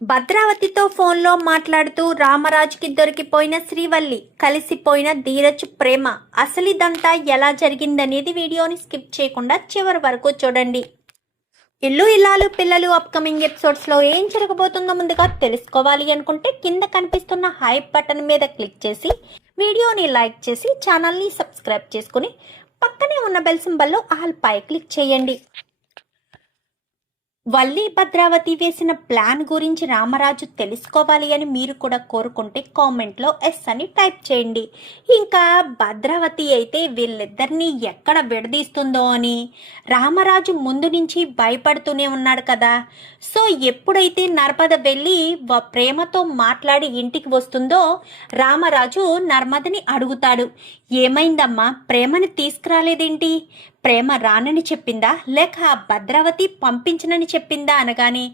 భద్రావతితో ఫోన్లో మాట్లాడుతూ రామరాజుకి దొరికిపోయిన శ్రీవల్లి, కలిసిపోయిన ధీరజ్ ప్రేమ, అసలిదంతా ఎలా జరిగిందనేది వీడియోని స్కిప్ చేయకుండా చివరి వరకు చూడండి. ఇల్లు ఇల్లాలు పిల్లలు అప్కమింగ్ ఎపిసోడ్స్లో ఏం జరగబోతుందో ముందుగా తెలుసుకోవాలి అనుకుంటే కింద కనిపిస్తున్న హైప్ బటన్ మీద క్లిక్ చేసి వీడియోని లైక్ చేసి ఛానల్ని సబ్స్క్రైబ్ చేసుకుని పక్కనే ఉన్న బెల్ సింబల్లో ఆల్ పై క్లిక్ చేయండి. వల్లి భద్రావతి వేసిన ప్లాన్ గురించి రామరాజు తెలుసుకోవాలి అని మీరు కూడా కోరుకుంటే కామెంట్లో ఎస్ అని టైప్ చేయండి. ఇంకా భద్రావతి అయితే వీళ్ళిద్దరినీ ఎక్కడ విడదీస్తుందో అని రామరాజు ముందు నుంచి భయపడుతూనే ఉన్నాడు కదా. సో ఎప్పుడైతే నర్మద వెళ్ళి ప్రేమతో మాట్లాడి ఇంటికి వస్తుందో రామరాజు నర్మదని అడుగుతాడు, ఏమైందమ్మా, ప్రేమని తీసుకురాలేదేంటి? ప్రేమ రానని చెప్పిందా లేక భద్రావతి పంపించనని చెప్పిందా అనగానే,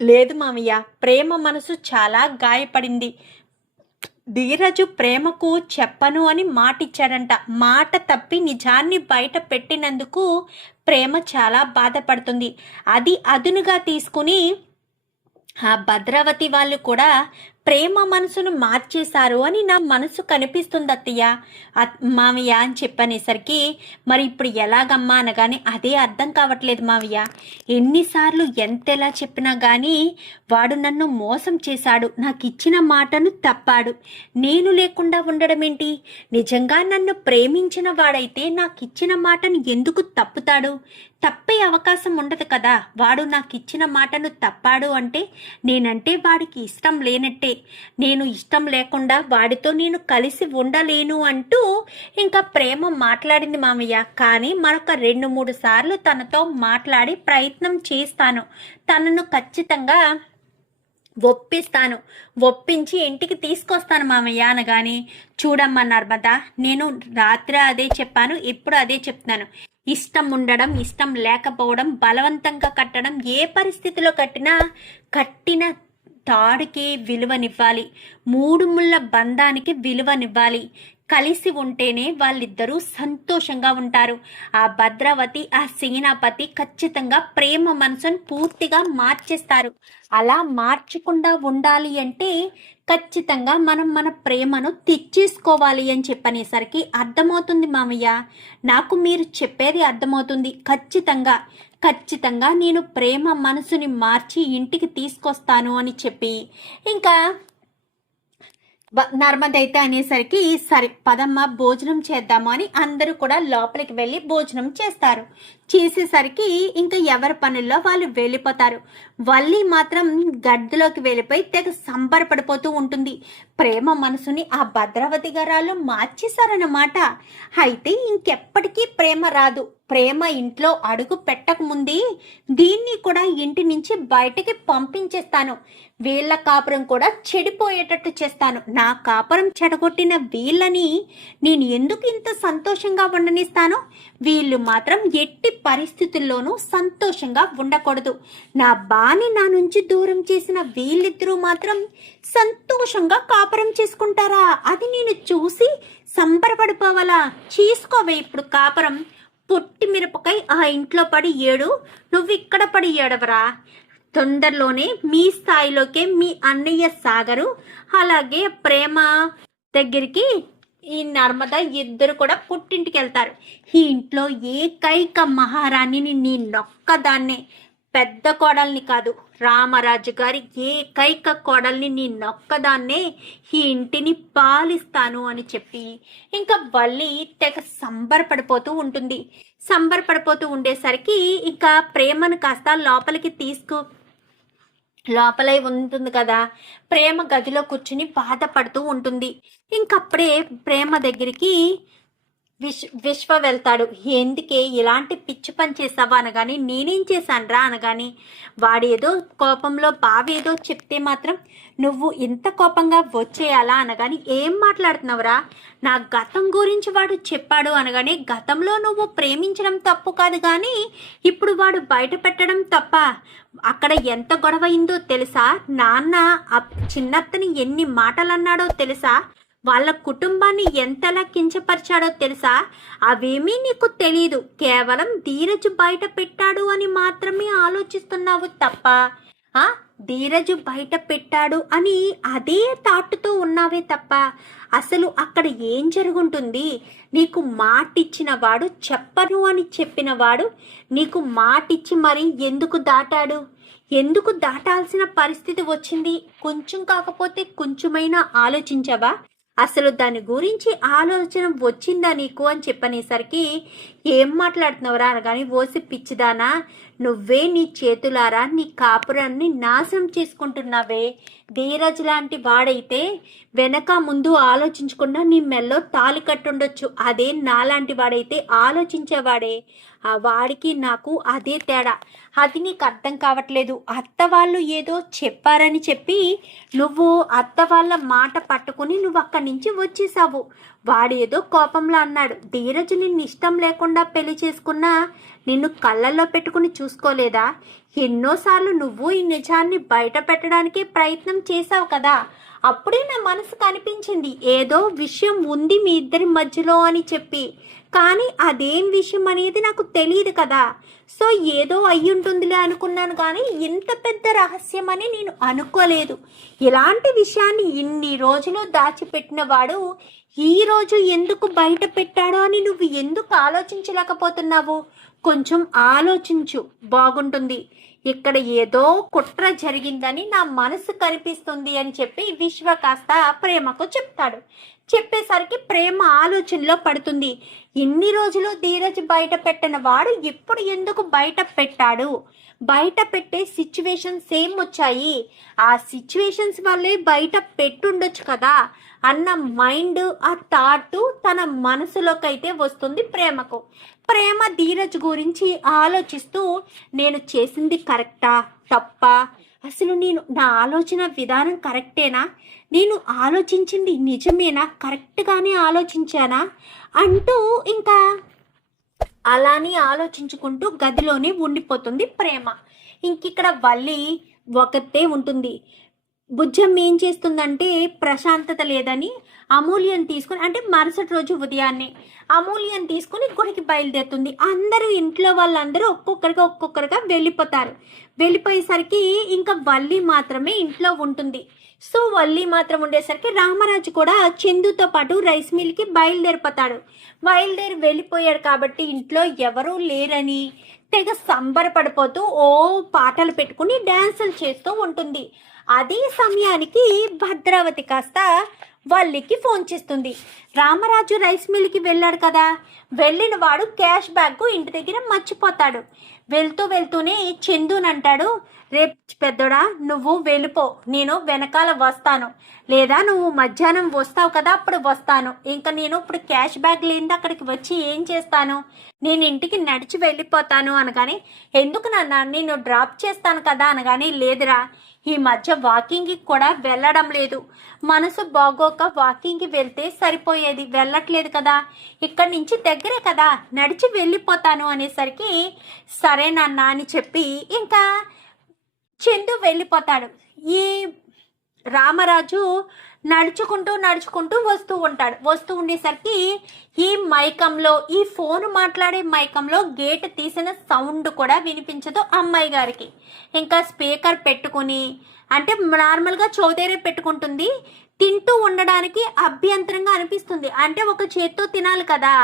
లేదు మామయ్య, ప్రేమ మనసు చాలా గాయపడింది. ధీరజు ప్రేమకు చెప్పను అని మాటిచ్చాడంట. మాట తప్పి నిజాన్ని బయట పెట్టినందుకు ప్రేమ చాలా బాధపడుతుంది. అది అదునుగా తీసుకుని ఆ భద్రావతి వాళ్ళు కూడా ప్రేమ మనసును మార్చేశారు అని నా మనసు కనిపిస్తుంది అత్తయ్య, మావయ్య అని చెప్పనేసరికి, మరి ఇప్పుడు ఎలాగమ్మా అనగానే, అదే అర్థం కావట్లేదు మావయ్య. ఎన్నిసార్లు ఎంతెలా చెప్పినా కానీ వాడు నన్ను మోసం చేశాడు, నాకు ఇచ్చిన మాటను తప్పాడు. నేను లేకుండా ఉండడం ఏంటి? నిజంగా నన్ను ప్రేమించిన వాడైతే నాకు ఇచ్చిన మాటను ఎందుకు తప్పుతాడు? తప్పే అవకాశం ఉండదు కదా. వాడు నాకు ఇచ్చిన మాటను తప్పాడు అంటే నేనంటే వాడికి ఇష్టం లేనట్టే. నేను ఇష్టం లేకుండా వాడితో నేను కలిసి ఉండలేను అంటూ ఇంకా ప్రేమ మాట్లాడింది మామయ్య. కానీ మరొక 2-3 సార్లు తనతో మాట్లాడి ప్రయత్నం చేస్తాను. తనను ఖచ్చితంగా ఒప్పిస్తాను, ఒప్పించి ఇంటికి తీసుకొస్తాను మామయ్య అనగాని, చూడమ్మా నర్మద, నేను రాత్రి అదే చెప్పాను, ఇప్పుడు అదే చెప్తున్నాను. ఇష్టం ఉండడం, ఇష్టం లేకపోవడం, బలవంతంగా కట్టడం, ఏ పరిస్థితిలో కట్టిన తాడుకి విలువనివ్వాలి. 3 ముళ్ళ బంధానికి విలువనివ్వాలి. కలిసి ఉంటేనే వాళ్ళిద్దరూ సంతోషంగా ఉంటారు. ఆ భద్రావతి, ఆ సేనాపతి ఖచ్చితంగా ప్రేమ మనసును పూర్తిగా మార్చేస్తారు. అలా మార్చకుండా ఉండాలి అంటే ఖచ్చితంగా మనం మన ప్రేమను తెచ్చేసుకోవాలి అని చెప్పనేసరికి, అర్థమవుతుంది మామయ్య, నాకు మీరు చెప్పేది అర్థమవుతుంది. ఖచ్చితంగా నేను ప్రేమ మనసుని మార్చి ఇంటికి తీసుకొస్తాను అని చెప్పి ఇంకా నర్మద అయితే అనేసరికి, సరే పదమ్మ భోజనం చేద్దాము అని అందరూ కూడా లోపలికి వెళ్ళి భోజనం చేస్తారు. చేసేసరికి ఇంకా ఎవరి పనుల్లో వాళ్ళు వెళ్ళిపోతారు. వల్లి మాత్రం గడ్డలోకి వెళ్ళిపోయి తెగ సంబరపడిపోతూ ఉంటుంది. ప్రేమ మనసుని ఆ భద్రావతి గారాలు మార్చేశారన్నమాట. అయితే ఇంకెప్పటికీ ప్రేమ రాదు. ప్రేమ ఇంట్లో అడుగు పెట్టక ముందే దీన్ని కూడా ఇంటి నుంచి బయటకి పంపించేస్తాను. వీళ్ళ కాపురం కూడా చెడిపోయేటట్టు చేస్తాను. నా కాపురం చెడగొట్టిన వీళ్ళని నేను ఎందుకు ఇంత సంతోషంగా ఉండనిస్తాను? వీళ్ళు మాత్రం ఎట్టి పరిస్థితుల్లోనూ సంతోషంగా ఉండకూడదు. నా బాని నా నుంచి దూరం చేసిన వీళ్ళిద్దరూ మాత్రం సంతోషంగా కాపురం చేసుకుంటారా? అది నేను చూసి సంబరపడిపోవాలా? చేసుకోవే ఇప్పుడు కాపురం. పొట్టి మిరపకాయ ఆ ఇంట్లో పడి ఏడు, నువ్వు ఇక్కడ పడి ఏడవరా? తొందరలోనే మీ స్థాయిలోకే మీ అన్నయ్య సాగరు, అలాగే ప్రేమ దగ్గరికి ఈ నర్మద ఇద్దరు కూడా పుట్టింటికి వెళ్తారు. ఈ ఇంట్లో ఏకైక మహారాణిని నేనొక్కదాన్నే, పెద్ద కోడల్ని కాదు, రామరాజు గారి ఏకైక కోడల్ని నేనొక్కదాన్నే ఈ ఇంటిని పాలిస్తాను అని చెప్పి ఇంకా వల్లి తెగ సంబరపడిపోతూ ఉంటుంది. సంబరపడిపోతూ ఉండేసరికి ఇంకా ప్రేమను కాస్త లోపలే ఉంటుంది కదా, ప్రేమ గదిలో కూర్చుని బాధపడుతూ ఉంటుంది. ఇంకప్పుడే ప్రేమ దగ్గరికి విశ్వ వెళ్తాడు. ఎందుకే ఇలాంటి పిచ్చి పని చేసావా అనగాని, నేనేం చేశానురా అనగాని, వాడేదో కోపంలో బావేదో చెప్తే మాత్రం నువ్వు ఇంత కోపంగా వచ్చేయాలా అనగాని, ఏం మాట్లాడుతున్నావురా? నా గతం గురించి వాడు చెప్పాడు అనగానే, గతంలో నువ్వు ప్రేమించడం తప్పు కాదు కానీ ఇప్పుడు వాడు బయట పెట్టడం తప్ప? అక్కడ ఎంత గొడవ అయిందో తెలుసా? నాన్న చిన్నత్తని ఎన్ని మాటలు అన్నాడో తెలుసా? వాళ్ళ కుటుంబాన్ని ఎంతలా కించపరిచాడో తెలుసా? అవేమీ నీకు తెలీదు. కేవలం ధీరజ్ బయట పెట్టాడు అని మాత్రమే ఆలోచిస్తున్నావు తప్ప ధీరజు బయట పెట్టాడు అని అదే థాట్తో ఉన్నావే తప్ప అసలు అక్కడ ఏం జరుగుంటుంది? నీకు మాటిచ్చిన వాడు చెప్పను అని చెప్పిన వాడు నీకు మాటిచ్చి మరి ఎందుకు దాటాడు? ఎందుకు దాటాల్సిన పరిస్థితి వచ్చింది? కొంచెం కాకపోతే కొంచెమైనా ఆలోచించవా? అసలు దాని గురించి ఆలోచన వచ్చిందా నీకు అని చెప్పనేసరికి ఏం మాట్లాడుతున్నావురా అనగాని, ఓసి పిచ్చిదానా, నువ్వే నీ చేతులారా నీ కాపురాన్ని నాశనం చేసుకుంటున్నావే. ధీరజ్ లాంటి వాడైతే వెనక ముందు ఆలోచించకుండా నీ మెల్లో తాళి కట్టుండొచ్చు. అదే నాలాంటి వాడైతే ఆలోచించేవాడే. ఆ వాడికి నాకు అదే తేడా. అది నీకు అర్థం కావట్లేదు. అత్త వాళ్ళు ఏదో చెప్పారని చెప్పి నువ్వు అత్త వాళ్ళ మాట పట్టుకుని నువ్వు అక్కడి నుంచి వచ్చేసావు. వాడు ఏదో కోపంలో అన్నాడు. ధీరజు నిన్ను ఇష్టం లేకుండా పెళ్లి చేసుకున్నా నిన్ను కళ్ళల్లో పెట్టుకుని చూసుకోలేదా? ఎన్నోసార్లు నువ్వు ఈ నిజాన్ని బయట పెట్టడానికి ప్రయత్నం చేశావు కదా. అప్పుడే నా మనసుకు అనిపించింది ఏదో విషయం ఉంది మీ ఇద్దరి మధ్యలో అని చెప్పి. కానీ అదేం విషయం అనేది నాకు తెలియదు కదా. సో ఏదో అయ్యుంటుందిలే అనుకున్నాను, కానీ ఇంత పెద్ద రహస్యం అని నేను అనుకోలేదు. ఇలాంటి విషయాన్ని ఇన్ని రోజులు దాచిపెట్టిన వాడు ఈ రోజు ఎందుకు బయట పెట్టాడో అని నువ్వు ఎందుకు ఆలోచించలేకపోతున్నావు? కొంచెం ఆలోచించు, బాగుంటుంది. ఇక్కడ ఏదో కుట్ర జరిగిందని నా మనసు కనిపిస్తుంది అని చెప్పి విశ్వ కాస్త ప్రేమకు చెప్తాడు. చెప్పేసరికి ప్రేమ ఆలోచనలో పడుతుంది. ఇన్ని రోజులు ధీరజ్ బయట పెట్టిన వాడు ఇప్పుడు ఎందుకు బయట పెట్టాడు? బయట పెట్టే సిచ్యువేషన్స్ ఏం వచ్చాయి? ఆ సిచ్యువేషన్స్ వల్లే బయట పెట్టుండొచ్చు కదా అన్న మైండ్, ఆ థాట్ తన మనసులోకి అయితే వస్తుంది ప్రేమకు. ప్రేమ ధీరజ్ గురించి ఆలోచిస్తూ నేను చేసింది కరెక్టా తప్పా, అసలు నేను నా ఆలోచన విధానం కరెక్టేనా, నేను ఆలోచించింది నిజమేనా, కరెక్ట్గానే ఆలోచించానా అంటూ ఇంకా అలానే ఆలోచించుకుంటూ గదిలోనే ఉండిపోతుంది ప్రేమ. ఇంకిక్కడ వల్లి ఒకతే ఉంటుంది. బుజ్జమ్మ ఏం చేస్తుందంటే ప్రశాంతత లేదని అమూల్యం తీసుకుని, అంటే మరుసటి రోజు ఉదయాన్నే అమూల్యం తీసుకుని గుడికి బయలుదేరుతుంది. అందరూ ఇంట్లో వాళ్ళందరూ ఒక్కొక్కరిగా వెళ్ళిపోతారు. వెళ్ళిపోయేసరికి ఇంకా వల్లి మాత్రమే ఇంట్లో ఉంటుంది. సో వల్లి మాత్రం ఉండేసరికి రామరాజు కూడా చందుతో పాటు రైస్ మిల్కి బయలుదేరి వెళ్ళిపోయాడు కాబట్టి ఇంట్లో ఎవరూ లేరని తెగ సంబరపడిపోతూ ఓ పాటలు పెట్టుకుని డ్యాన్సులు చేస్తూ ఉంటుంది. అదే సమయానికి భద్రావతి కాస్త వల్లికి ఫోన్ చేస్తుంది. రామరాజు రైస్ మిల్కి వెళ్ళాడు కదా, వెళ్ళిన వాడు క్యాష్ బ్యాగ్ ఇంటి దగ్గర మర్చిపోతాడు. వెళ్తూనే చందునంటాడు, రేపు పెద్దోడా నువ్వు వెళ్ళిపో, నేను వెనకాల వస్తాను, లేదా నువ్వు మధ్యాహ్నం వస్తావు కదా అప్పుడు వస్తాను. ఇంకా నేను ఇప్పుడు క్యాష్ బ్యాగ్ లేని అక్కడికి వచ్చి ఏం చేస్తాను, నేను ఇంటికి నడిచి వెళ్ళిపోతాను అనగానే, ఎందుకు నాన్న నేను డ్రాప్ చేస్తాను కదా అనగానే, లేదురా ఈ మధ్య వాకింగ్కి కూడా వెళ్ళడం లేదు, మనసు బాగోక వాకింగ్కి వెళ్తే సరిపోయేది, వెళ్ళట్లేదు కదా, ఇక్కడి నుంచి దగ్గరే కదా నడిచి వెళ్ళిపోతాను అనేసరికి సరేనన్నా అని చెప్పి ఇంకా చందు వెళ్ళిపోతాడు. ఈ రామరాజు నడుచుకుంటూ వస్తూ ఉండేసరికి ఈ మైకంలో, ఈ ఫోన్ మాట్లాడే మైకంలో గేట్ తీసిన సౌండ్ కూడా వినిపించదు అమ్మాయి గారికి. ఇంకా స్పీకర్ పెట్టుకుని, అంటే నార్మల్గా చౌదేరే పెట్టుకుంటుంది, తింటూ ఉండడానికి అభ్యంతరంగా అనిపిస్తుంది. అంటే ఒక చేత్తో తినాలి కదా,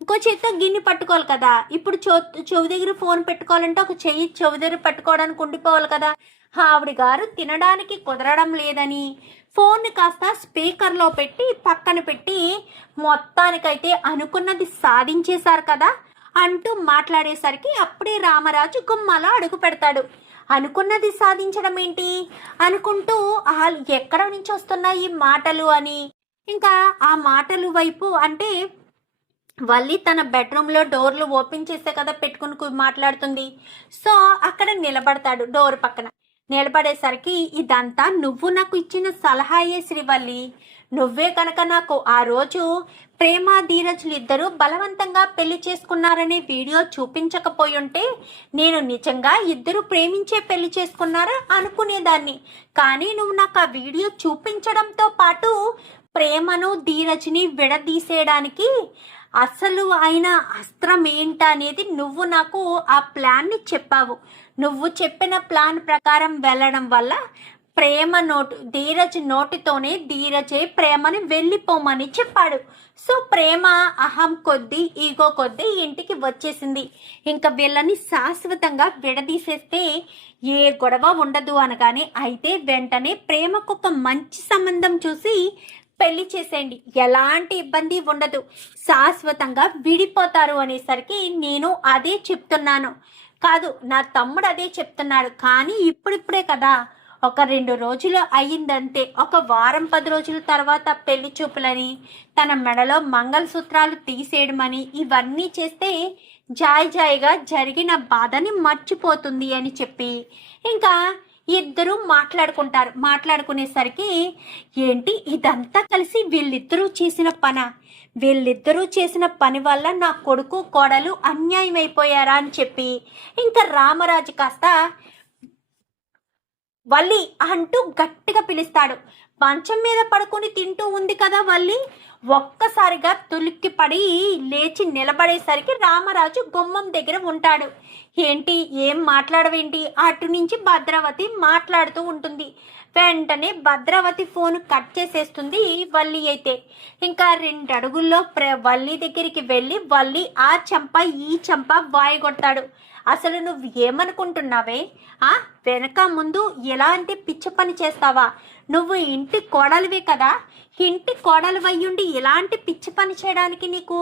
ఇంకో చేత్తో గిన్నె పట్టుకోవాలి కదా. ఇప్పుడు చెవి దగ్గర ఫోన్ పెట్టుకోవాలంటే ఒక చెయ్యి చెవి దగ్గర పట్టుకోవడానికి ఉండిపోవాలి కదా. ఆవిడ గారు తినడానికి కుదరడం లేదని ఫోన్ కాస్త స్పీకర్లో పెట్టి పక్కన పెట్టి, మొత్తానికైతే అనుకున్నది సాధించేశారు కదా అంటూ మాట్లాడేసరికి అప్పుడే రామరాజు గుమ్మలో అడుగు పెడతాడు. అనుకున్నది సాధించడం ఏంటి అనుకుంటూ ఎక్కడ నుంచి వస్తున్నాయి ఈ మాటలు అని ఇంకా ఆ మాటలు వైపు, అంటే వల్లి తన బెడ్రూమ్లో డోర్లు ఓపెన్ చేసే కదా పెట్టుకుని మాట్లాడుతుంది. సో అక్కడ నిలబడతాడు డోర్ పక్కన. నిలబడేసరికి ఇదంతా నువ్వు నాకు ఇచ్చిన సలహాయే శ్రీవల్లి, నువ్వే కనుక నాకు ఆ రోజు ప్రేమ ధీరజులు ఇద్దరు బలవంతంగా పెళ్లి చేసుకున్నారనే వీడియో చూపించకపోయి ఉంటే నేను నిజంగా ఇద్దరు ప్రేమించే పెళ్లి చేసుకున్నారా అనుకునేదాన్ని. కానీ నువ్వు నాకు ఆ వీడియో చూపించడంతో పాటు ప్రేమను ధీరజ్ని విడదీసేయడానికి అసలు అయిన అస్త్రం ఏంటనేది నువ్వు నాకు ఆ ప్లాన్ని చెప్పావు. నువ్వు చెప్పిన ప్లాన్ ప్రకారం వెళ్ళడం వల్ల ధీరజ్ నోటితోనే ధీరజే ప్రేమని వెళ్ళిపోమని చెప్పాడు. సో ప్రేమ అహం కొద్దీ ఈగో కొద్దీ ఇంటికి వచ్చేసింది. ఇంకా వీళ్ళని శాశ్వతంగా విడదీసేస్తే ఏ గొడవ ఉండదు అనగానే, అయితే వెంటనే ప్రేమకు ఒక మంచి సంబంధం చూసి పెళ్లి చేసేయండి, ఎలాంటి ఇబ్బంది ఉండదు, శాశ్వతంగా విడిపోతారు అనేసరికి నేను అదే చెప్తున్నాను. కాదు, నా తమ్ముడు అదే చెప్తున్నాడు, కానీ ఇప్పుడిప్పుడే కదా, ఒక 2 రోజులు అయ్యిందంతే, ఒక వారం 10 రోజుల తర్వాత పెళ్లి చూపులని, తన మెడలో మంగళసూత్రాలు తీసేయడమని ఇవన్నీ చేస్తే జాయిగా జరిగిన బాధని మర్చిపోతుంది అని చెప్పి ఇంకా ఇద్దరు మాట్లాడుకునేసరికి, ఏంటి ఇదంతా కలిసి వీళ్ళిద్దరూ చేసిన పని వల్ల నా కొడుకు కోడలు అన్యాయం అయిపోయారా అని చెప్పి ఇంకా రామరాజు కాస్త వల్లి అంటూ గట్టిగా పిలుస్తాడు. మంచం మీద పడుకొని తింటూ ఉంది కదా వల్లి, ఒక్కసారిగా తులిక్కి పడి లేచి నిలబడేసరికి రామరాజు గుమ్మం దగ్గర ఉంటాడు. ఏంటి, ఏం మాట్లాడవేంటి? అటు నుంచి భద్రావతి మాట్లాడుతూ ఉంటుంది. వెంటనే భద్రావతి ఫోన్ కట్ చేసేస్తుంది వల్లి. అయితే ఇంకా 2 అడుగుల్లో వల్లి దగ్గరికి వెళ్ళి వల్లి ఆ చెంప ఈ చెంప వాయగొడతాడు. అసలు నువ్వు ఏమనుకుంటున్నావే? వెనక ముందు ఎలాంటి పిచ్చ పని చేస్తావా? నువ్వు ఇంటి కోడలివే కదా, ఇంటి కోడలు అయ్యుండి ఎలాంటి పిచ్చి పని చేయడానికి నీకు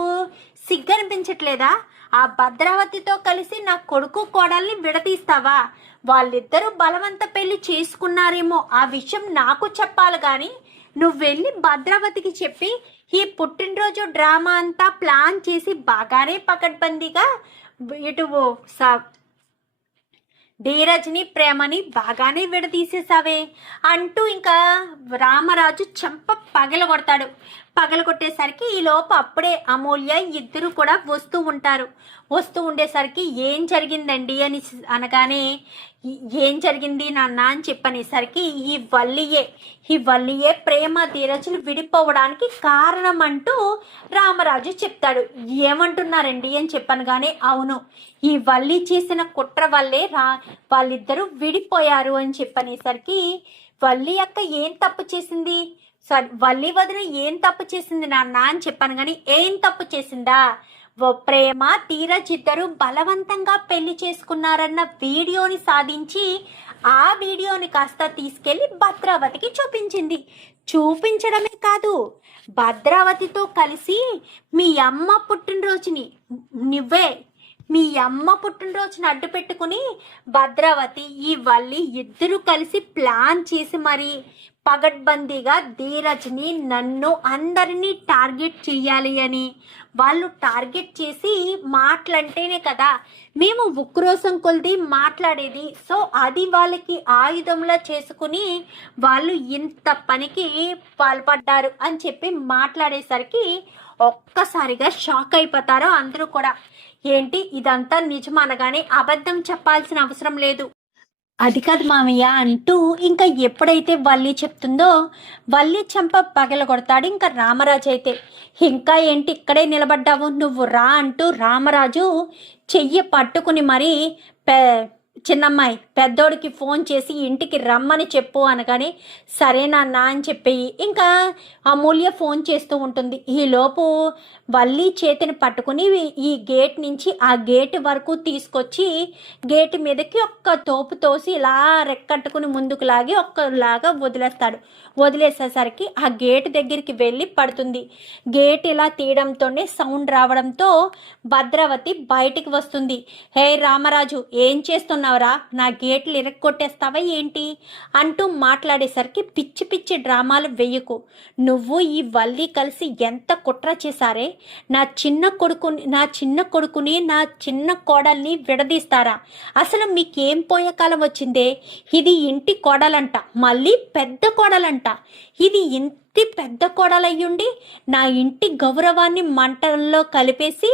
సిగ్గనిపించట్లేదా? ఆ భద్రావతితో కలిసి నా కొడుకు కోడల్ని విడదీస్తావా? వాళ్ళిద్దరూ బలవంత పెళ్లి చేసుకున్నారేమో, ఆ విషయం నాకు చెప్పాలి కానీ నువ్వు వెళ్ళి భద్రావతికి చెప్పి ఈ పుట్టినరోజు డ్రామా అంతా ప్లాన్ చేసి బాగానే పకడ్బందీగా ఇటు ధీరజ్ని ప్రేమని బాగానే విడదీసేసావే అంటూ ఇంకా రామరాజు చెంప పగలగొట్టేసరికి ఈ లోపు అప్పుడే అమూల్య ఇద్దరు కూడా వస్తూ ఉండేసరికి ఏం జరిగిందండి అని అనగానే, ఏం జరిగింది నాన్న అని చెప్పనేసరికి ఈ వల్లియే ప్రేమ ధీరజులు విడిపోవడానికి కారణం అంటూ రామరాజు చెప్తాడు. ఏమంటున్నారండి అని చెప్పనగానే, అవును, ఈ వల్లి చేసిన కుట్ర వల్లే వాళ్ళిద్దరూ విడిపోయారు అని చెప్పనేసరికి, వల్లి అక్క ఏం తప్పు చేసింది? వల్లి వదిన ఏం తప్పు చేసింది నాన్న అని చెప్పాను కానీ, ఏం తప్పు చేసిందా? ప్రేమ ధీరజ్ ఇద్దరు బలవంతంగా పెళ్లి చేసుకున్నారన్న వీడియోని సాధించి ఆ వీడియోని కాస్త తీసుకెళ్లి భద్రావతికి చూపించడమే కాదు, భద్రావతితో కలిసి మీ అమ్మ పుట్టినరోజుని అడ్డు పెట్టుకుని భద్రావతి ఈ వల్లి ఇద్దరు కలిసి ప్లాన్ చేసి మరి పగడ్బందీగా ధీరజ్ని నన్ను అందరినీ టార్గెట్ చేయాలి అని వాళ్ళు టార్గెట్ చేసి మాటలంటేనే కదా మేము ఉక్రోసం కొలిది మాట్లాడేది. సో అది వాళ్ళకి ఆయుధంలా చేసుకుని వాళ్ళు ఇంత పనికి పాల్పడ్డారు అని చెప్పి మాట్లాడేసరికి ఒక్కసారిగా షాక్ అయిపోతారు అందరూ కూడా. ఏంటి ఇదంతా నిజమనగానే, అబద్ధం చెప్పాల్సిన అవసరం లేదు, అది కాదు మామయ్య అంటూ ఇంకా ఎప్పుడైతే వల్లి చెప్తుందో వల్లి చెంప పగలగొడతాడు. ఇంకా రామరాజు అయితే, ఇంకా ఏంటి ఇక్కడే నిలబడ్డావు, నువ్వు రా అంటూ రామరాజు చెయ్యి పట్టుకుని మరి చిన్నమ్మాయి పెద్దోడికి ఫోన్ చేసి ఇంటికి రమ్మని చెప్పు అనగానే, సరేనాన్న అని చెప్పి ఇంకా అమూల్య ఫోన్ చేస్తూ ఉంటుంది. ఈలోపు వల్లి చేతిని పట్టుకుని ఈ గేట్ నుంచి ఆ గేట్ వరకు తీసుకొచ్చి గేట్ మీదకి ఒక్క తోపు తోసి ఇలా రెక్కట్టుకుని ముందుకు లాగి ఒక్కలాగా వదిలేసేసరికి ఆ గేట్ దగ్గరికి వెళ్ళి పడుతుంది. గేట్ ఇలా తీయడంతోనే సౌండ్ రావడంతో భద్రావతి బయటికి వస్తుంది. హే రామరాజు, ఏం చేస్తున్నావురా? నా గేట్లు ఇరక్కొట్టేస్తావా ఏంటి అంటూ మాట్లాడేసరికి, పిచ్చి పిచ్చి డ్రామాలు వెయ్యకు, నువ్వు ఈ వల్లి కలిసి ఎంత కుట్ర చేశారే, నా చిన్న కొడుకుని నా చిన్న కోడల్ని విడదీస్తారా? అసలు మీకేం పోయే కాలం వచ్చిందే? ఇది ఇంటి కోడలంట, మళ్ళీ పెద్ద కోడలంట. ఇది ఇంటి పెద్ద కోడలయ్యుండి నా ఇంటి గౌరవాన్ని మంటల్లో కలిపేసి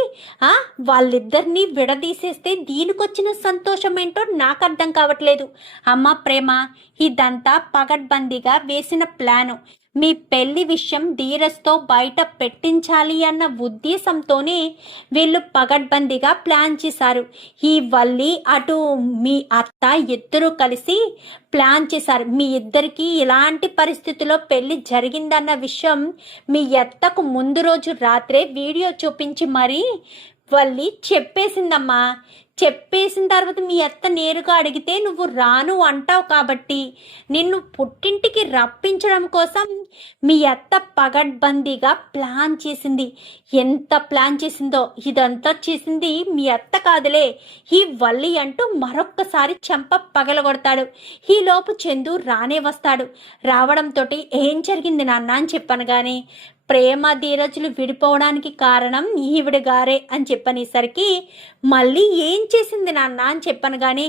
వాళ్ళిద్దరినీ విడదీసేస్తే దీనికొచ్చిన సంతోషం ఏంటో నాకు అర్థం కావట్లేదు. అమ్మ ప్రేమ, ఇదంతా పగడ్బందీగా వేసిన ప్లాను. మీ పెళ్లి విషయం ధీరజ్తో బయట పెట్టించాలి అన్న ఉద్దేశంతోనే వీళ్ళు పగడ్బందీగా ప్లాన్ చేశారు. ఈ వల్లి అటు మీ అత్త ఇద్దరు కలిసి ప్లాన్ చేశారు. మీ ఇద్దరికి ఇలాంటి పరిస్థితిలో పెళ్లి జరిగిందన్న విషయం మీ అత్తకు ముందు రోజు రాత్రే వీడియో చూపించి మరీ వల్లి చెప్పేసిందమ్మా. చెప్పేసిన తర్వాత మీ అత్త నేరుగా అడిగితే నువ్వు రాను అంటావు కాబట్టి నిన్ను పుట్టింటికి రప్పించడం కోసం మీ అత్త పగడ్బందీగా ప్లాన్ చేసింది. ఎంత ప్లాన్ చేసిందో, ఇదంతా చేసింది మీ అత్త కాదులే ఈ వల్లి అంటూ మరొక్కసారి చెంప పగలగొడతాడు. ఈలోపు చందు రానే వస్తాడు. రావడంతో ఏం జరిగింది నాన్న అని చెప్పాను కానీ ప్రేమ ధీరజులు విడిపోవడానికి కారణం ఈవిడ గారే అని చెప్పనేసరికి మళ్ళీ ఏం చేసింది నాన్న అని చెప్పాను కానీ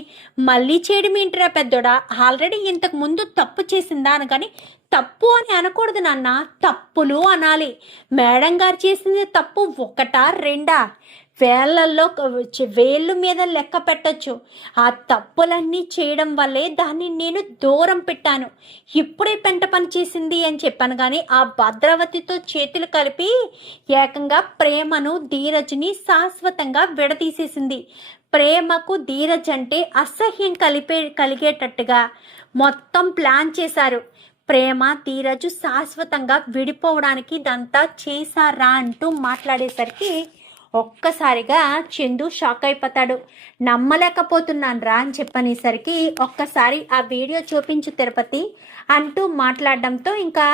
మళ్ళీ చేయడం ఏంటిరా పెద్దోడా, ఆల్రెడీ ఇంతకు ముందు తప్పు చేసిందా అని కానీ తప్పు అని అనకూడదు నాన్న, తప్పులు అనాలి. మేడం గారు చేసింది తప్పు ఒకటా రెండా, వేళ్ళల్లో వేళ్ళు మీద లెక్క పెట్టచ్చు. ఆ తప్పులన్నీ చేయడం వల్లే దాన్ని నేను దూరం పెట్టాను. ఇప్పుడే పెంట పని చేసింది అని చెప్పాను కానీ ఆ భద్రావతితో చేతులు కలిపి ఏకంగా ప్రేమను ధీరజ్ని శాశ్వతంగా విడదీసేసింది. ప్రేమకు ధీరజ్ అంటే అసహ్యం కలిగేటట్టుగా మొత్తం ప్లాన్ చేశారు. ప్రేమ ధీరజ్ శాశ్వతంగా విడిపోవడానికి ఇదంతా చేశారా అంటూ మాట్లాడేసరికి ఒక్కసారిగా చందు షాక్ అయిపోతాడు. నమ్మలేకపోతున్నాను రా అని చెప్పనేసరికి ఒక్కసారి ఆ వీడియో చూపించు తిరుపతి అంటూ మాట్లాడడంతో ఇంకా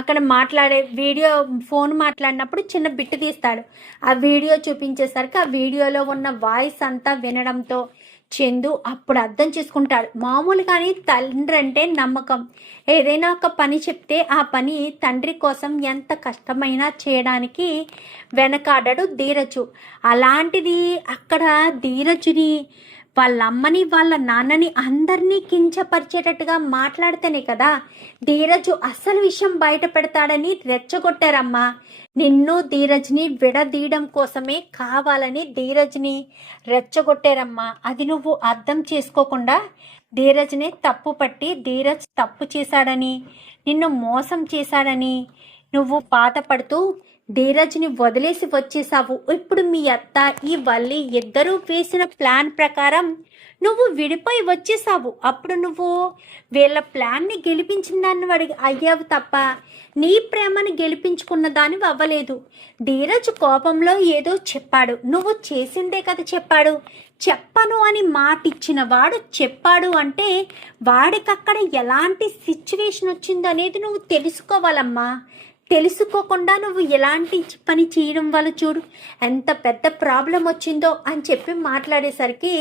అక్కడ మాట్లాడే వీడియో ఫోన్ మాట్లాడినప్పుడు చిన్న బిట్టు తీస్తాడు. ఆ వీడియో చూపించేసరికి ఆ వీడియోలో ఉన్న వాయిస్ అంతా వినడంతో చందు అప్పుడు అర్థం చేసుకుంటాడు. మామూలుగానే తండ్రి అంటే నమ్మకం. ఏదైనా ఒక పని చెప్తే ఆ పని తండ్రి కోసం ఎంత కష్టమైనా చేయడానికి వెనకాడడు ధీరజు. అలాంటిది అక్కడ ధీరజుని వాళ్ళ అమ్మని వాళ్ళ నాన్నని అందరినీ కించపరిచేటట్టుగా మాట్లాడితేనే కదా ధీరజు అసలు విషయం బయట పెడతాడని రెచ్చగొట్టారమ్మా. నిన్ను ధీరజ్ని విడదీయడం కోసమే కావాలని ధీరజ్ని రెచ్చగొట్టారమ్మా. అది నువ్వు అర్థం చేసుకోకుండా ధీరజ్ని తప్పు పట్టి ధీరజ్ తప్పు చేశాడని నిన్ను మోసం చేశాడని నువ్వు బాధపడుతూ ధీరజ్ని వదిలేసి వచ్చేసావు. ఇప్పుడు మీ అత్త ఈ వల్లి ఇద్దరూ వేసిన ప్లాన్ ప్రకారం నువ్వు విడిపోయి వచ్చేసావు. అప్పుడు నువ్వు వీళ్ళ ప్లాన్ని గెలిపించిన దాన్ని అయ్యావు తప్ప నీ ప్రేమని గెలిపించుకున్న దానివి అవ్వలేదు. ధీరజ్ కోపంలో ఏదో చెప్పాడు, నువ్వు చేసిందే కదా చెప్పాడు. చెప్పను అని మాట ఇచ్చిన వాడు చెప్పాడు అంటే వాడికి అక్కడ ఎలాంటి సిచ్యువేషన్ వచ్చిందో అనేది నువ్వు తెలుసుకోవాలమ్మా. తెలుసుకోకుండా నువ్వు ఎలాంటి పని చేయడం వల్ల చూడు ఎంత పెద్ద ప్రాబ్లం వచ్చిందో అని చెప్పి మాట్లాడేసరికి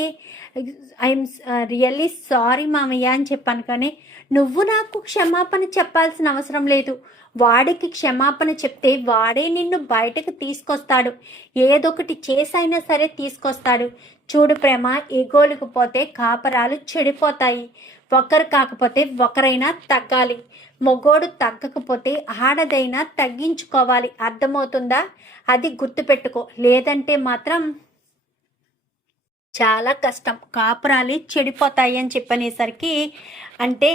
ఐఎమ్ రియల్లీ సారీ మామయ్య అని చెప్పాను. కానీ నువ్వు నాకు క్షమాపణ చెప్పాల్సిన అవసరం లేదు. వాడికి క్షమాపణ చెప్తే వాడే నిన్ను బయటకు తీసుకొస్తాడు. ఏదొకటి చేసైనా సరే తీసుకొస్తాడు. చూడు ప్రేమ, ఎగోలుకు పోతే కాపరాలు చెడిపోతాయి. ఒకరు కాకపోతే ఒకరైనా తగ్గాలి. మొగోడు తగ్గకపోతే ఆడదైనా తగ్గించుకోవాలి. అర్థమవుతుందా? అది గుర్తుపెట్టుకో. లేదంటే మాత్రం చాలా కష్టం, కాపురాలు చెడిపోతాయి అని చెప్పనేసరికి అంటే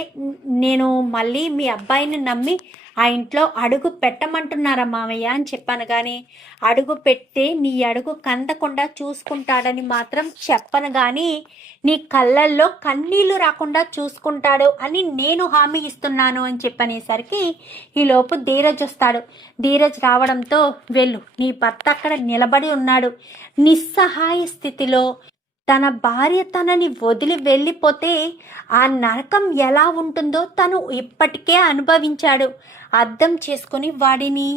నేను మళ్ళీ మీ అబ్బాయిని నమ్మి ఆ ఇంట్లో అడుగు పెట్టమంటున్నారా మామయ్య అని చెప్పాను. కానీ అడుగు పెడితే నీ అడుగు కందకుండా చూసుకుంటాడని మాత్రం చెప్పను. కానీ నీ కళ్ళల్లో కన్నీళ్లు రాకుండా చూసుకుంటాడు అని నేను హామీ ఇస్తున్నాను అని చెప్పనేసరికి ఈలోపు ధీరజ్ వస్తాడు. ధీరజ్ రావడంతో వెళ్ళు, నీ భర్త అక్కడ నిలబడి ఉన్నాడు నిస్సహాయ స్థితిలో. తన భార్య తనని వదిలి వెళ్ళిపోతే ఆ నరకం ఎలా ఉంటుందో తను ఇప్పటికే అనుభవించాడు. అర్థం చేసుకుని వాడిని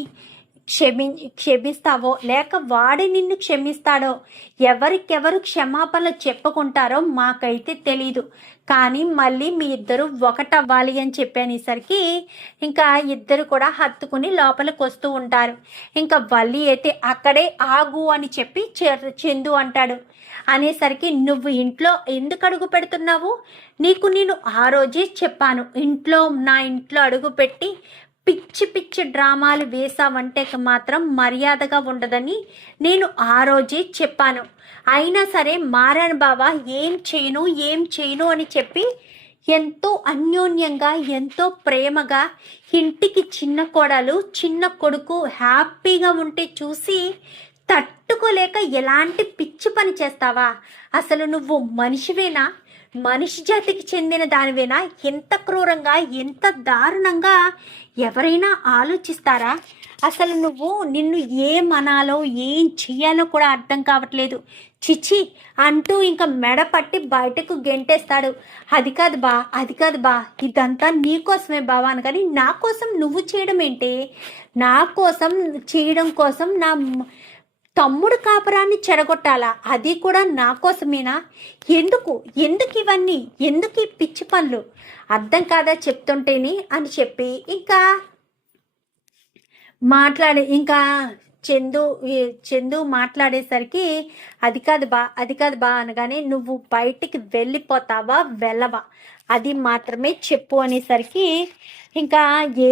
క్షమిస్తావో లేక వాడి నిన్ను క్షమిస్తాడో, ఎవరికెవరు క్షమాపణలు చెప్పుకుంటారో మాకైతే తెలీదు. కానీ మళ్ళీ మీ ఇద్దరు ఒకటవ్వాలి అని చెప్పనేసరికి ఇంకా ఇద్దరు కూడా హత్తుకుని లోపలికి వస్తూ ఉంటారు. ఇంకా వల్లి అయితే అక్కడే ఆగు అని చెప్పి చందు అంటాడు. అనేసరికి నువ్వు ఇంట్లో ఎందుకు అడుగు పెడుతున్నావు? నీకు నేను ఆ రోజే చెప్పాను, నా ఇంట్లో అడుగు పెట్టి పిచ్చి పిచ్చి డ్రామాలు వేసావంటే మాత్రం మర్యాదగా ఉండదని నేను ఆ రోజే చెప్పాను. అయినా సరే మారాను బావా, ఏం చేయను అని చెప్పి ఎంతో అన్యోన్యంగా ఎంతో ప్రేమగా ఇంటికి చిన్న కోడలు చిన్న కొడుకు హ్యాపీగా ఉంటే చూసి తట్టుకోలేక ఎలాంటి పిచ్చి పని చేస్తావా? అసలు నువ్వు మనిషివేనా? మనిషి జాతికి చెందిన దానివేనా? ఎంత క్రూరంగా ఎంత దారుణంగా ఎవరైనా ఆలోచిస్తారా? అసలు నిన్ను ఏం అనాలో ఏం చెయ్యాలో కూడా అర్థం కావట్లేదు. చిచి అంటూ ఇంకా మెడ పట్టి బయటకు గెంటేస్తాడు. అది కాదు బా, అది కాదు బా, ఇదంతా నీకోసమే బావా అని. కానీ నా కోసం నువ్వు చేయడం ఏంటి? నా కోసం చేయడం కోసం నా తమ్ముడు కాపురాన్ని చెడగొట్టాలా? అది కూడా నా కోసమేనా? ఎందుకు ఎందుకు ఇవన్నీ? ఎందుకు ఈ పిచ్చి పనులు? అర్థం కాదా చెప్తుంటేని అని చెప్పి ఇంకా ఇంకా చందు మాట్లాడేసరికి అది కాదు బా, అది కాదు బా అనగానే నువ్వు బయటికి వెళ్ళిపోతావా వెళ్ళవా అది మాత్రమే చెప్పు అనేసరికి ఇంకా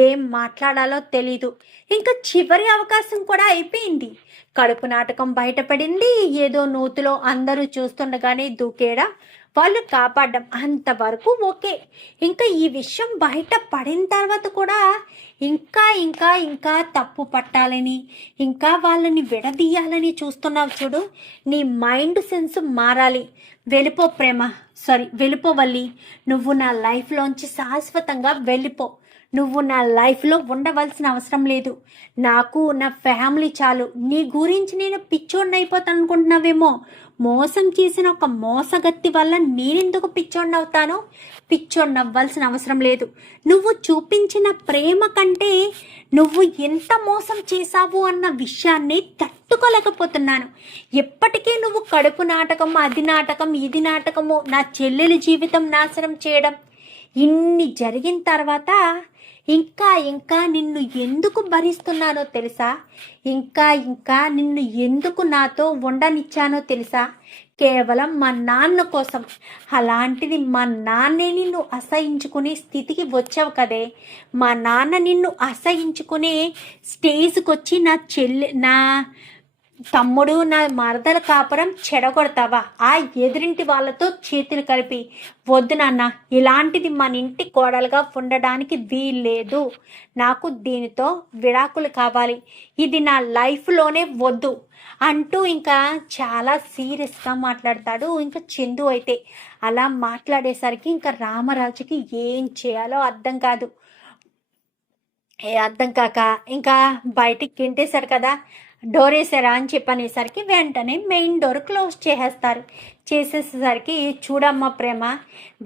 ఏం మాట్లాడాలో తెలీదు. ఇంకా చివరి అవకాశం కూడా అయిపోయింది. కడుపు నాటకం బయటపడింది. ఏదో నూతులో అందరూ చూస్తుండగానే దూకేడా వాళ్ళు కాపాడడం అంతవరకు ఓకే. ఇంకా ఈ విషయం బయట పడిన తర్వాత కూడా ఇంకా ఇంకా ఇంకా తప్పు పట్టాలని ఇంకా వాళ్ళని విడదీయాలని చూస్తున్నావు చూడు. నీ మైండ్ సెన్స్ మారాలి. వెళ్ళిపో ప్రేమ, వెళ్ళిపోవల్లి. నువ్వు నా లైఫ్లోంచి శాశ్వతంగా వెళ్ళిపో. నువ్వు నా లైఫ్లో ఉండవలసిన అవసరం లేదు. నాకు నా ఫ్యామిలీ చాలు. నీ గురించి నేను పిచ్చోడిని అయిపోతాను అనుకుంటున్నావేమో. మోసం చేసిన ఒక మోసగత్తి వల్ల నేనెందుకు పిచ్చోడిని అవుతాను? పిచ్చోడిని అవ్వాల్సిన అవసరం లేదు. నువ్వు చూపించిన ప్రేమ కంటే నువ్వు ఎంత మోసం చేశావు అన్న విషయాన్ని తట్టుకోలేకపోతున్నాను. ఎప్పటికీ నువ్వు కడుపు నాటకం, అది నాటకం, ఇది నాటకము, నా చెల్లెలి జీవితం నాశనం చేయడం ఇన్ని జరిగిన తర్వాత ఇంకా ఇంకా నిన్ను ఎందుకు భరిస్తున్నానో తెలుసా? ఇంకా ఇంకా నిన్ను ఎందుకు నాతో ఉండనిచ్చానో తెలుసా? కేవలం మా నాన్న కోసం. అలాంటిది మా నాన్నే నిన్ను అసహించుకునే స్థితికి వచ్చావు కదే. మా నాన్న నిన్ను అసహించుకునే స్టేజ్కి వచ్చి నా తమ్ముడు నా మరదల కాపురం చెడగొడతావా? ఆ ఎదురింటి వాళ్ళతో చేతులు కలిపి వద్దు నాన్న, ఇలాంటిది మన ఇంటి కోడలుగా ఉండడానికి వీల్లేదు. నాకు దీనితో విడాకులు కావాలి. ఇది నా లైఫ్లోనే వద్దు అంటూ ఇంకా చాలా సీరియస్గా మాట్లాడతాడు. ఇంకా చందు అయితే అలా మాట్లాడేసరికి ఇంకా రామరాజుకి ఏం చేయాలో అర్థం కాదు. అర్థం కాక ఇంకా బయటికి గెంటేశారు కదా, డోర్ వేసారా అని చెప్పనేసరికి వెంటనే మెయిన్ డోర్ క్లోజ్ చేసేసరికి చూడమ్మ ప్రేమ,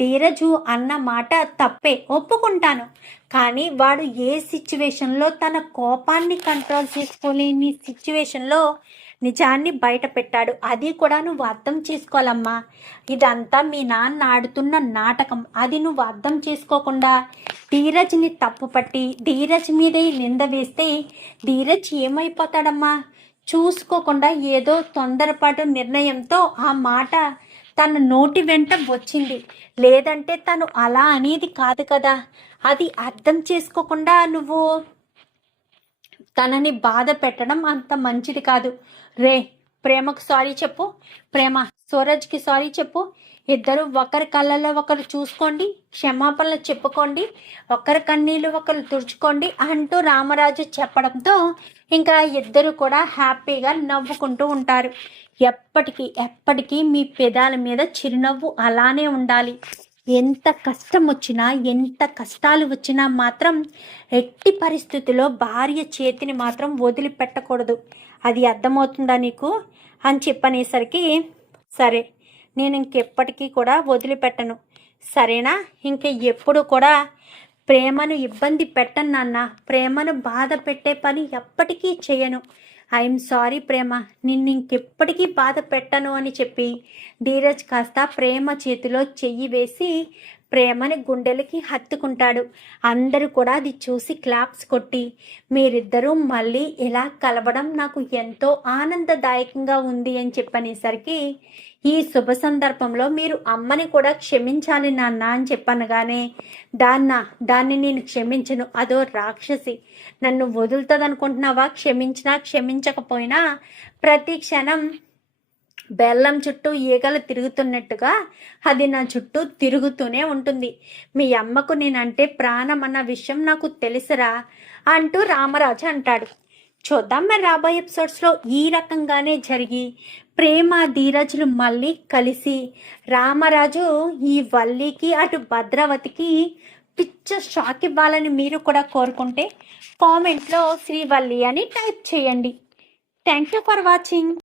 ధీరజు అన్న మాట తప్పే, ఒప్పుకుంటాను. కానీ వాడు ఏ సిచ్యువేషన్లో తన కోపాన్ని కంట్రోల్ చేసుకోలేని సిచ్యువేషన్లో నిజాన్ని బయట పెట్టాడు. అది కూడా నువ్వు అర్థం చేసుకోవాలమ్మా. ఇదంతా మీ నాన్న ఆడుతున్న నాటకం. అది నువ్వు అర్థం చేసుకోకుండా ధీరజ్ని తప్పుపట్టి ధీరజ్ మీదే నింద వేస్తే ధీరజ్ ఏమైపోతాడమ్మా? చూసుకోకుండా ఏదో తొందరపాటు నిర్ణయంతో ఆ మాట తన నోటి వెంట వచ్చింది. లేదంటే తను అలా అనేది కాదు కదా. అది అర్థం చేసుకోకుండా నువ్వు తనని బాధ పెట్టడం అంత మంచిది కాదు. ప్రేమకు సారీ చెప్పు. ప్రేమ, సూరజ్కి సారీ చెప్పు. ఇద్దరు ఒకరి కళ్ళల్లో ఒకరు చూసుకోండి, క్షమాపణలు చెప్పుకోండి, ఒకరి కన్నీళ్ళు ఒకరు తుడుచుకోండి అంటూ రామరాజు చెప్పడంతో ఇంకా ఇద్దరు కూడా హ్యాపీగా నవ్వుకుంటూ ఉంటారు. ఎప్పటికీ మీ పెదాల మీద చిరునవ్వు అలానే ఉండాలి. ఎంత కష్టం వచ్చినా ఎంత కష్టాలు వచ్చినా మాత్రం ఎట్టి పరిస్థితుల్లో భార్య చేతిని మాత్రం వదిలిపెట్టకూడదు. అది అర్థమవుతుందా నీకు అని చెప్పనేసరికి సరే, నేను ఇంకెప్పటికీ కూడా వదిలిపెట్టను, సరేనా? ఇంక ఎప్పుడు కూడా ప్రేమను ఇబ్బంది పెట్టను నాన్న. ప్రేమను బాధ పెట్టే పని ఎప్పటికీ చేయను. ఐఎమ్ సారీ ప్రేమ, నిన్ను ఇంకెప్పటికీ బాధ పెట్టను అని చెప్పి ధీరజ్ కాస్త ప్రేమ చేతిలో చెయ్యి వేసి ప్రేమని గుండెలకి హత్తుకుంటాడు. అందరూ కూడా అది చూసి క్లాప్స్ కొట్టి మీరిద్దరూ మళ్ళీ ఇలా కలవడం నాకు ఎంతో ఆనందదాయకంగా ఉంది అని చెప్పనేసరికి ఈ శుభ సందర్భంలో మీరు అమ్మని కూడా క్షమించాలి నాన్న అని చెప్పనగానే దాన్ని నేను క్షమించను, అదో రాక్షసి, నన్ను వదులుతుంది అనుకుంటున్నావా? క్షమించినా క్షమించకపోయినా ప్రతి క్షణం బెల్లం చుట్టూ ఈగలు తిరుగుతున్నట్టుగా అది నా చుట్టూ తిరుగుతూనే ఉంటుంది. మీ అమ్మకు నేనంటే ప్రాణం అన్న విషయం నాకు తెలుసురా అంటూ రామరాజు అంటాడు. చూద్దాం మరి రాబోయే ఎపిసోడ్స్లో ఈ రకంగానే జరిగి ప్రేమ ధీరజులు మళ్ళీ కలిసి రామరాజు ఈ వల్లికి అటు భద్రావతికి పిచ్చ షాక్ ఇవ్వాలని మీరు కూడా కోరుకుంటే కామెంట్లో శ్రీవల్లి అని టైప్ చేయండి. Thank you for watching.